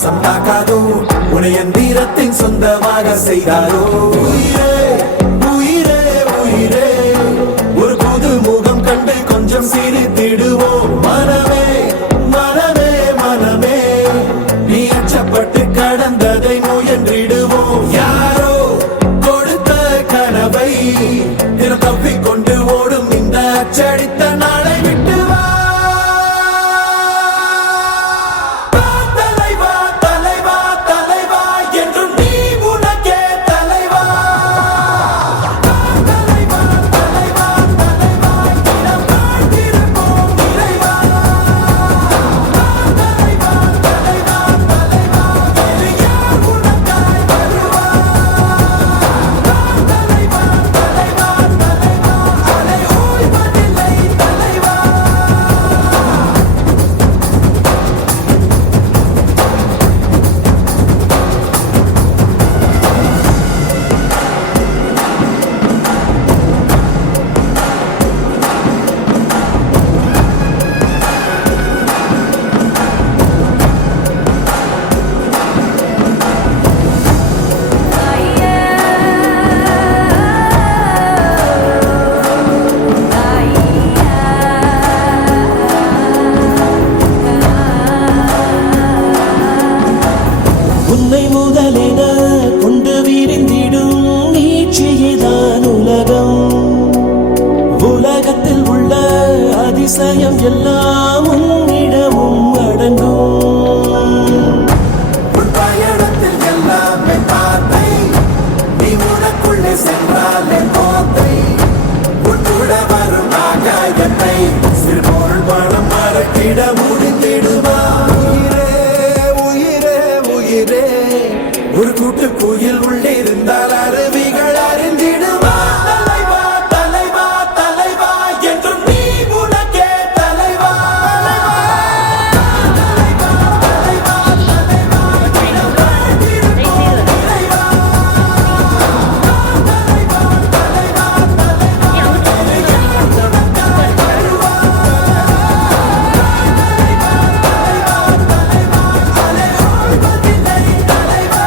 உவாசம் தாக்காதோ உன்னை எந்திரத்தின் சொந்தமாக செய்தாரோ உயிரே உயிரே உயிரே ஒரு புது முகம் கண்டு கொஞ்சம் சிரித்திடுவோம் மனமே மனமே மனமே நீ அச்சப்பட்டு கடந்ததை முயன்றிடுவோம் யாரோ கொடுத்த கனவை தினம் தப்பிக்கொண்டு ஓடும் இந்த அச்சடித்த நாளை விட்டு வா தலைவா தலைவா தலைவா என்றும் நீ உனக்கே தலைவா தலைவா தலைவா தலைவா தினம் வாழ்ந்திருப்போம் இறைவா தலைவா தலைவா தலைவா வேறு யார் உனக்காய் வருவா தலைவா தலைவா தலைவா அலை ஓய்வதில்லை தலைவா உன்னை முதலென கொண்டு விரிந்திடும் நீட்சியேதான் உலகம் உலகத்தில் உள்ள அதிசயம் எல்லாம் உன்னிடமும் அடங்கும் உன் பயணத்தில் எல்லாமே பாதை நீ உனக்குள்ளே சென்றாலே போதை உன் கூட வரும் ஆகாயத்தை சிறு பொருள் பணம் மறக்கிட முடிந்திடுவா உயிரே உயிரே உயிரே ஒரு கூட்டு குயில் உள்ளே இருந்தால் அருவிகள் அறிந்திடுவா தலைவா தலைவா தலைவா என்றும் நீ உனக்கே தலைவா தலைவா தலைவா தலைவா தினம் வாழ்ந்திருப்போம் இறைவா தலைவா தலைவா தலைவா அலை ஓய்வதில்லை தலைவா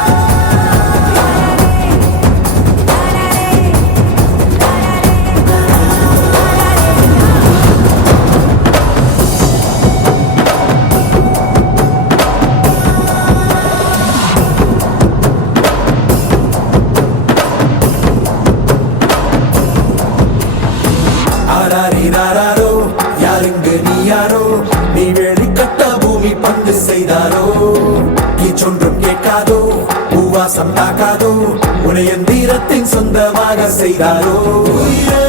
ஆராரிராரோ யாருங்க நீ யாரோ நீ வெளிக்கட்ட பூமி பந்து செய்தாரோ சொன்றும் கேட்காதோ உவாசம் தாக்காதோ உன்னை எந்திரத்தின் சொந்தமாக செய்தாரோ உயிரே